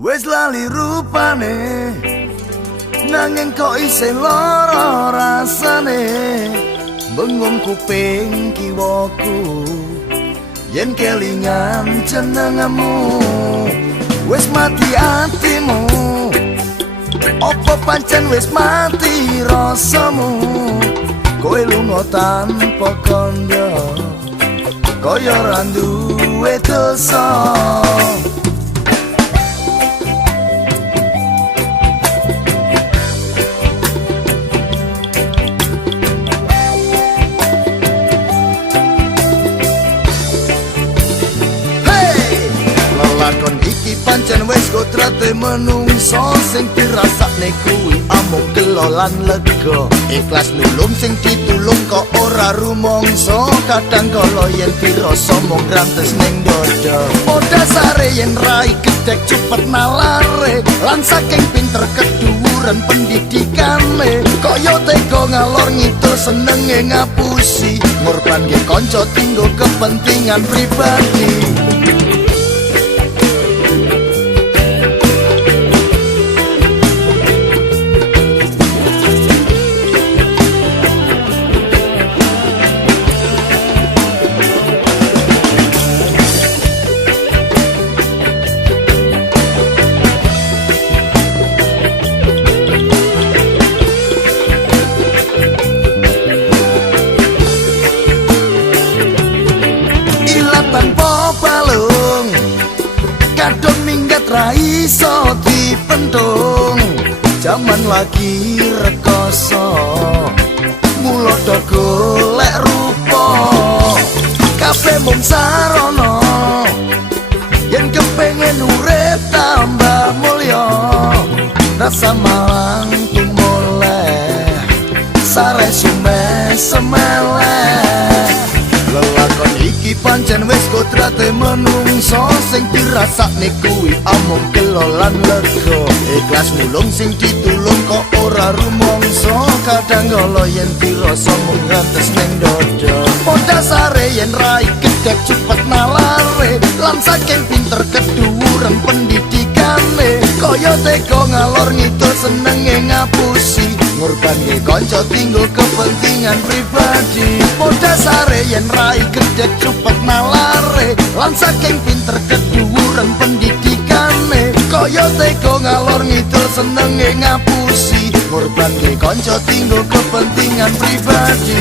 Wes lali rupane nanging kok isih lara rasane bengong kuping kiwaku yen kelingan jenengmu wes mati atimu opo pancen wes mati rasamu kowe lunga tanpa kandha kaya ora duwe dosa. Lakon iki pancen wis kodrate menungso sing dirasakne kuwi amung gelo lan lega ikhlas nulung sing ditulung kok ora rumangsa kadang kala yen dirasa mung rantes ning dada padha sare yen rai gedhek cepet nalare lan saking pinter keduwuran pendidikane kaya tega ngalor ngidul senenge ngapusi ngorbanke kanca tinggo kepentingan pribadi. Tanpa balung kadon minggat ra iso dipendung jaman lagi rekoso mula do golek rupa kabeh mung sarana yen kepengin urip tambah mulya rasa malang tumoleh sare sume semeleh. Lelakon iki pancen wis kodrate menungso sing dirasakne kuwi amung gelo lan lega ikhlas nulung sing ditulung kok ora rumangsa kadang kala yen dirasa mung rantes ning dada padha sare yen rai gedhek cepet nalare lan saking pinter keduwuran pendidikane kaya tega ngalor ngidul senenge ngapusi ngorbanke kanca tinggo kepentingan pribadi padha sare yen rai gedhek cepet nalare lan saking pinter keduwuran pendidikane kaya tega ngalor ngidul senenge ngapusi ngorbanke kanca tinggo kepentingan pribadi.